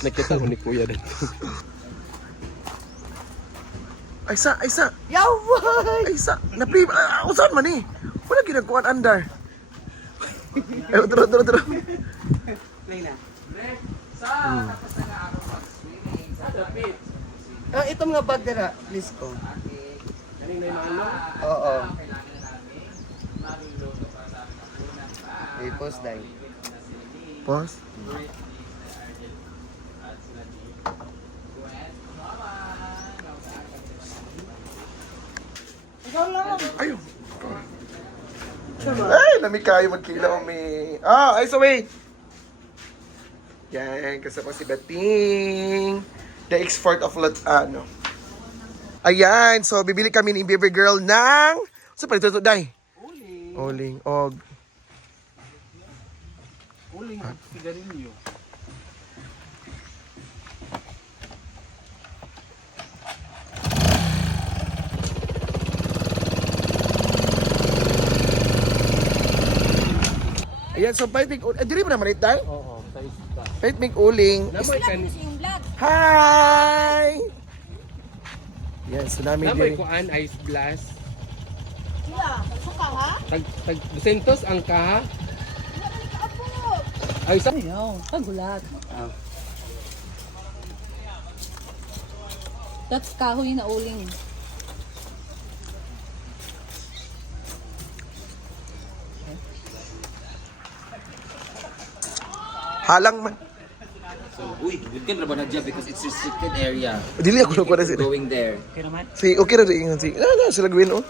Nakita ko ni Kuya dito. Ay sa. Yaway! Ay sa. Napi, usahan man eh. Wala ginagawa andar. Ay, turo. Play na. Ito mga bag nila, please ko. Oo. Pause dahil. Pause. Ayun. Ay, nami kayo magkilaw may... Ay, so wait. Yan, kasama si Bating. The export of ano. Ayan, so bibili kami ni Baby Girl ng... Saan pa ito, Day? Uling. Uling, sigarilyo. Ayan, so bait mig uling. Dili mo naman ito, Day? Oo, sa isda. Bait mig uling. Namoy kan. Hi! Yan, tsunami Namoy din. ko an ice blast. Iya, suka ha? Tag 200 ang kaha. Ay sa Ayaw, pagulat. That's kahoy na uling. Halang man. So, uy, good ka na ba na dyan because it's restricted area. Dili ako ko na sila. Going there. Si okay ra rin si. Na sila gawin oh.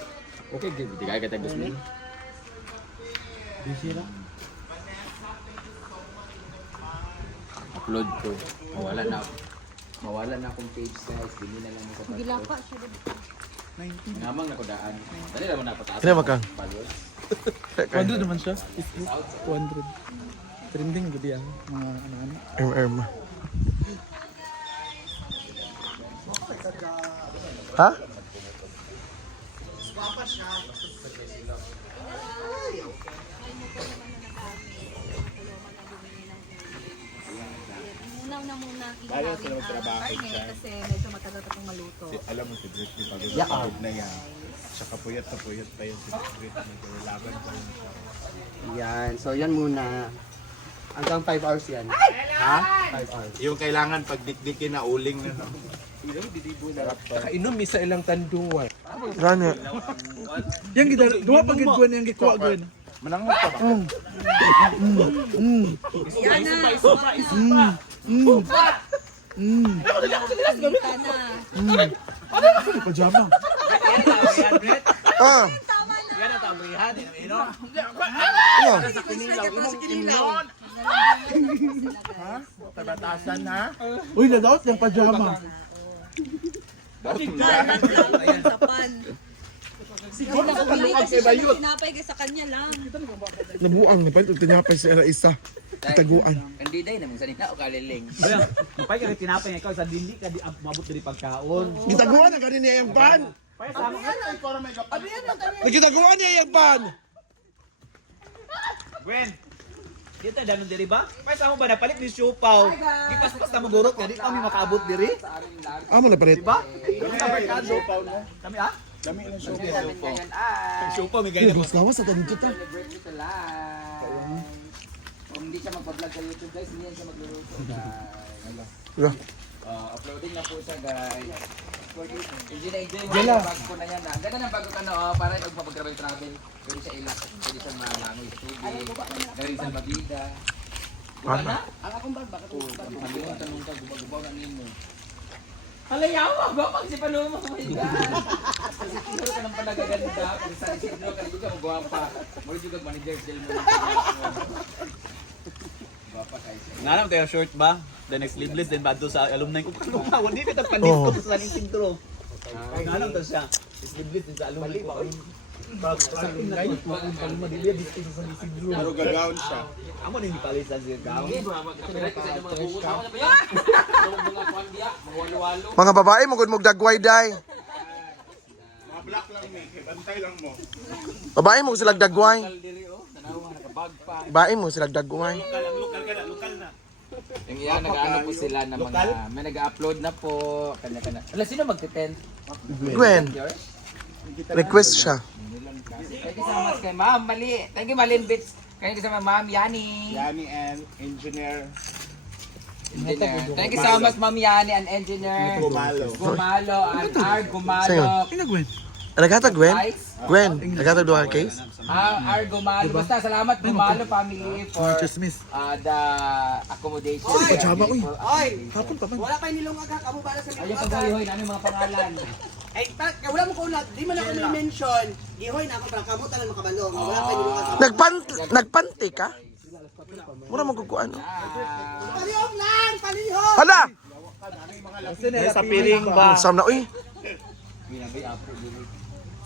Okay, good. Di kaya kita gusto mo. Upload ko. Mawala na akong page guys. Hindi na lang ako Gila pa siya. Ngamang na ko daan. Dali naman na pataas. Kaya makang. Followers. 200 naman siya. 200. Trending ba diyan? Mga ano-ano. Erma. Ha? Unaw na muna ihawin ang karne kasi medyo matagal pa itong maluto. Alam mo si Britney pagod na yan. Tsaka puyat na puyat pa yan si Britney. Laban pa yun siya. Yan, so yan muna. Hanggang 5 hours yan. Ha? 5 hours. Yung kailangan pagdikdikin na uling na no. Kainom mi sa ilang tanduan. Gana. Yang gida, duwa pag gidwan yang gikuha gwen. Manangot ka ba? Kita na. Pajama. Ah. Tabatasan ha? Uy, nadaot yung pajama. Sapan. Siguro na kumili kasi siya ng tinapay kay sa kanya lang. Nabuang na pa ito tinapay sa isa. Itaguan. Hindi dahil naman sa nila o kaliling. Mapay ka rin tinapay nga ikaw sa dili ka di mabot diri pagkaon. Gitaguan na kanina yung pan. Nagitaguan niya yung pan. Gwen. Dito danon diri ba? Pay sa mo ba napalit ni Siopaw? Gipaspas na mo gurot kadi kami makaabot diri. Amo na palit. Diba? Sa merkado. Kami ah? Dami ng show. Ang Siopaw may ganyan. Mas lawas sa ganito ta. Kung hindi siya magpa-vlog sa YouTube guys, hindi yan siya magluluto guys. Wala. Uploading na po siya guys. Enjoy na enjoy mo yung bag ko na yan. Ang ganda ng bag ko para yung pag-travel travel. Pwede siya ilang, pwede siya malangoy sa tubig. Galing sa Bagida. Buka na? Ang akong bag, bakit yung bag? Ang tanong ka, gubaw na nimo. Halayawa ba? Pag si Paloma, oh my God. Kasi siguro ka ng panagaganda. Kung sa isidro ka, juga mo guwapa. Muli juga manager del mo. Guwapa kayo siya. Nanam tayo short ba? The next sleeveless then bado sa alumni ko. Kaluma, hindi kita panito sa ning sintro. Nanam to siya. Sleeveless din sa alumni ko. Sa akin na ito, ang kaluma dili dito sa Isidro. Pero gagawin siya. Amo din palisan siya gaw. Mga babae magud mog dagway day. Mga black lang ni. Bantay lang mo. Babae mo sila dagway. Babae mo sila dagway. Lokal na. Yung iyan, nag-ano po sila ng mga, may nag-upload na po, kanya-kanya. Wala, sino magte-tent? Gwen, Yours? request siya. Thank you so much kay Ma'am Mali. Thank you, Malin Bits. Thank you so much, Ma'am Yani. Yani and engineer Engineer. Thank you so much, Ma'am Yani and Engineer. Gumalo. Gumalo and R. Gumalo. Naghatag, Gwen? Guys, Gwen, naghatag duha ka case? R. Gumalo. Basta, salamat Gumalo family for the accommodation. Wala pa nilungag ka mo para sa Ayun, pag-hoy namin mga pangalan. Ay, wala mo ko na, di man ako ni-mention. Gihoy na ako para kamo tanan makabalong. Wala pa nilungag ka. Nagpanti ka? Mura magkukuan. Palihog lang, palihog. Hala! Sa piling ba? Sam na, uy.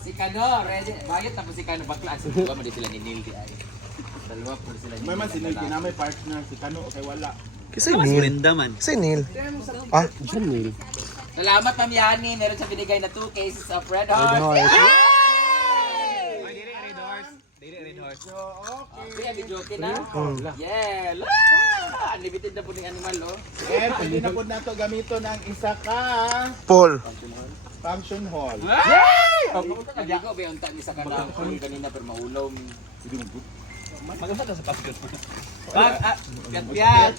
Si Kano, ready. Bayot tapos si Kano bakla. Dalawa mo din sila ni Neil di ay. Dalawa po sila ni May man sinilpi na may partner si Kano okay wala. Kasi Neil. Linda man. Kasi Neil. Ah, Salamat Ma'am Yani. Meron siya binigay na 2 cases of Red Horse. Okay, abi joke na. Yeah. Unlimited na po ng animal, oh. Eh, pwede na po na to gamito ng isa ka Paul. function hall. Hindi ko ba yung isa ka na kanina pero maulaw. Maganda ka sa passport. Gat-gat.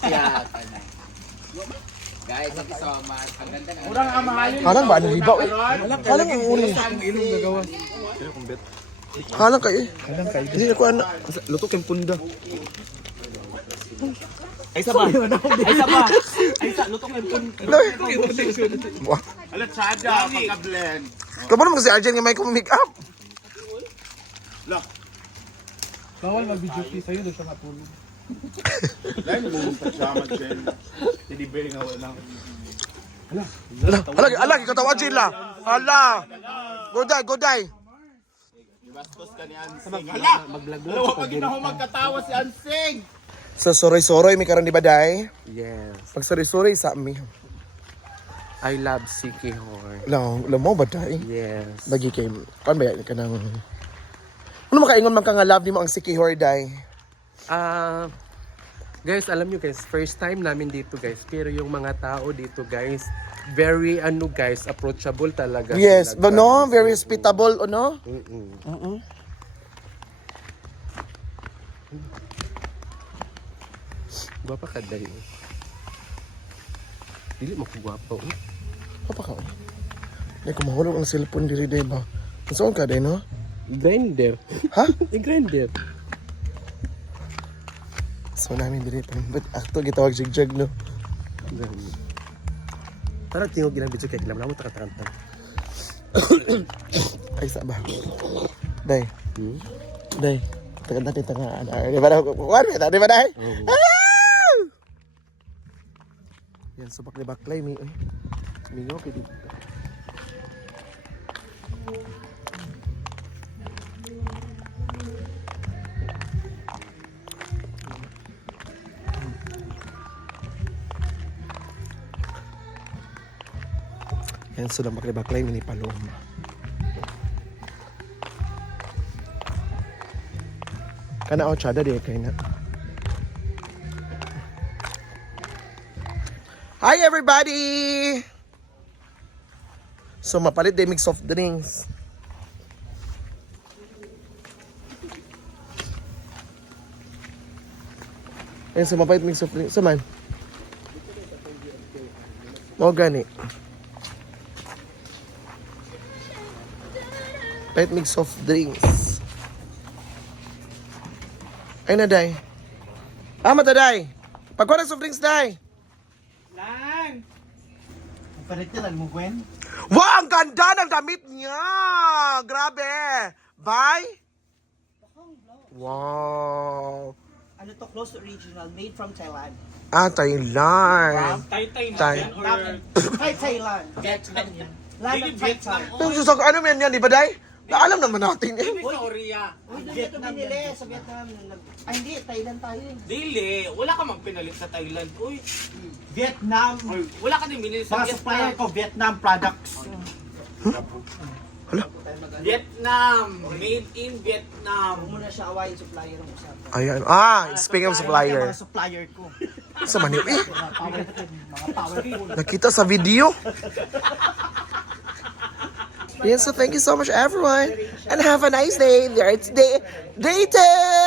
Guys, thank you so much. Ang ganda na. Kurang amahalin. Halang ba? Ano libaw eh? Halang ang uli. Halang kayo eh. Hindi na ko ano. Luto kayong punda. Ay sa ba? Ay sa ba? Ay sa luto kay pun. Wah. Alat sada pagka-blend. Kamu naman kasi Arjen nga may kong make up. Look, Bawal mag-video sa'yo doon sa matulog. dahil mo pagsama din. Hindi ba nga wala. Hala, katawa Arjen la. Hala. Goday. Bastos ka ni Ansing. Hala! Dalawa pa ginawa magkatawa si Ansing. So, soroy-soroy, may karon di ba, day? Yes. Pag soroy-soroy, sa mi. I love Siki Horn. Alam mo ba, day? Yes. Bagi kay, paano ba yan ka nang... Ano makaingon man ka nga love ni mo ang Sikihor, day? Guys, alam nyo guys, first time namin dito guys. Pero yung mga tao dito guys, very guys, approachable talaga. Yes, sila, but no, guys. very hospitable, no? Gwapa ka dahil. Dili mo ko gwapo. Apa ka? Hindi ko mahulog ang cellphone diri, day ba? Saan ka, day, no? Grinder. Ha? Grinder. So namin diri pa. But akto gitawag jigjag, no? Parang tingog ginang video kay kinamla mo takatarantang. Ay, sa ba? Day. Day. Tagal natin tangaan. Di ba na? Di ba na? Yan, so baklay mi. Mingo, pwede. Yan, so lang baklay mini paloma. Kana o chada di kay na. Hi everybody! So mapalit day mix soft drinks. Ayun, so mapalit mix soft drinks. So man. Mo gani. Palit mix soft drinks. Ay na, day. Mata, day. Pagkuha ng soft drinks, day. Paritilan mo, Gwen? Wow, ang ganda ng damit niya. Grabe. Bye. Wow. Ano to, close to original, made from Thailand. Ah, Thailand. Tay-tay Thai. Thailand. Vietnam. Land of Thailand. Yung susak, ano man yan, di ba, day? Alam naman natin eh. Uy, doon ito binili sa Vietnam. Ay, hindi, Thailand tayo. Dili, wala ka mang pinalit sa Thailand. Uy, Vietnam. wala ka din binili sa Mga supplier ko, Vietnam products. Vietnam. Made in Vietnam. Huwag mo na siya awayin supplier ng usapan. Ayan. Speaking of supplier. Mga supplier ko. Sa maniw eh. Nakita sa video. Yes, so thank you so much everyone. And have a nice day. There it's day 10.